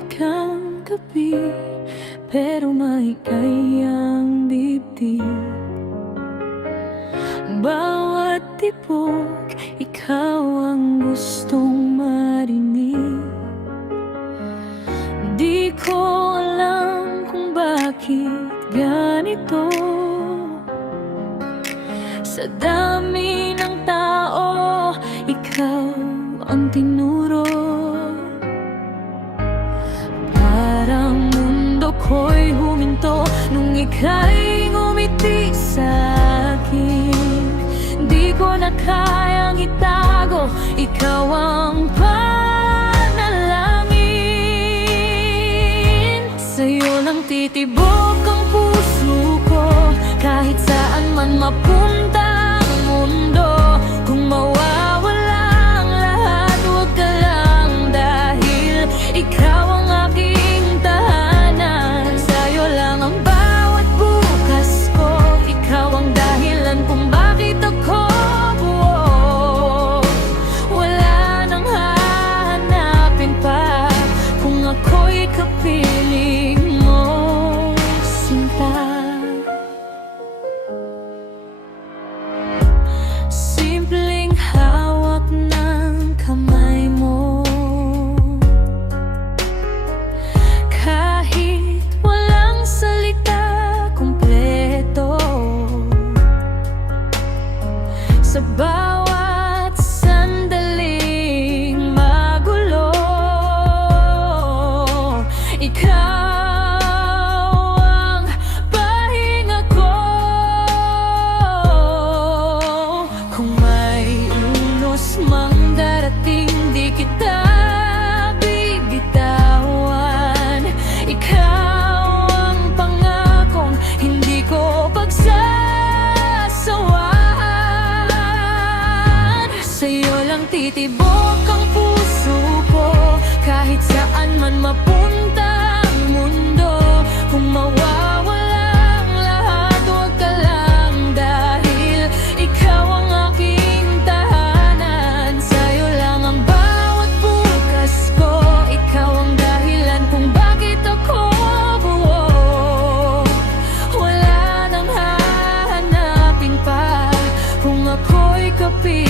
tahimik ang gabi, pero maikay ang dibdib. Bawat tibok, ikaw ang gustong marinig. Di ko alam kung bakit ganito. Sa dami ng tao, ikaw ang tinuro. Parang mundo ko'y huminto nung ika'y ngumiti sa akin. Di ko na kayang itago, ikaw ang panalangin. Sa'yo lang titibok ang puso ko, kahit saan man mapunta ang mundo. Kung mawawala ang lahat, huwag ka lang, dahil ikaw ang aking tahanan. Sa'yo lang ang bawat bukas ko, ikaw ang dahilan kung bakit ako buo. Wala nang hahanapin pa kung ako'y kapiling mo, sinta. Simpleng hawak ng kamay mo, kahit walang salita kumpleto. Sa bawat sandaling magulo, ikaw ang pahinga ko. Kung may unos mang darating, di kita bibitawan. Ikaw ang pangakong hindi ko pagsasawaan. Sa'yo lang titibok ang puso ko, kahit saan man mapunta ang mundo. Kung mawawala ang lahat, huwag ka lang, dahil ikaw ang aking tahanan. Sa'yo lang ang bawat bukas ko, ikaw ang dahilan kung bakit ako buo. Wala nang hahanapin pa kung ako'y kapiling